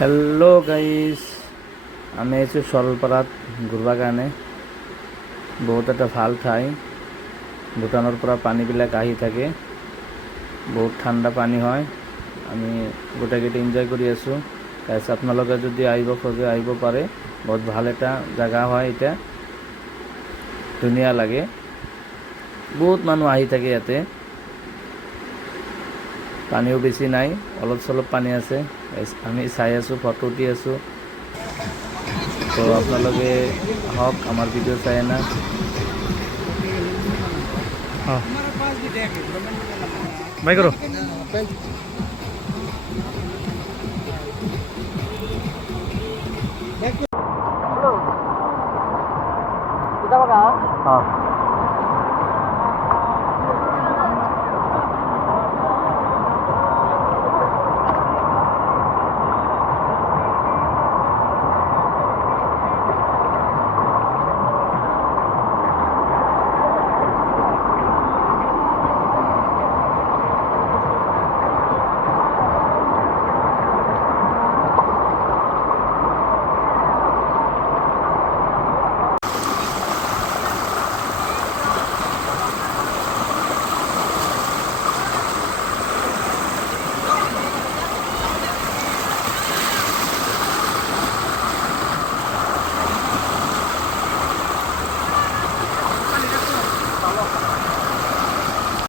Hello' guys, আমি আহিছোঁ সৰলপাৰাত ঘূৰিবৰ কাৰণে। বহুত এটা ভাল ঠাই। ভূটানৰ পৰা পানীবিলাক আহি থাকে, বহুত ঠাণ্ডা পানী হয়। আমি গোটেইকেইটা এনজয় কৰি আছোঁ। তাৰপিছত আপোনালোকে যদি আহিব খোজে আহিব পাৰে। বহুত ভাল এটা জেগা হয়, এটা ধুনীয়া লাগে। বহুত মানুহ আহি থাকে ইয়াতে। পানীও বেছি নাই, অলপ চলপ পানী আছে। আমি চাই আছোঁ, ফটো উঠি আছোঁ। তো আপোনালোকে আহক, আমাৰ ভিডিঅ' চাই না। बाय करो। हां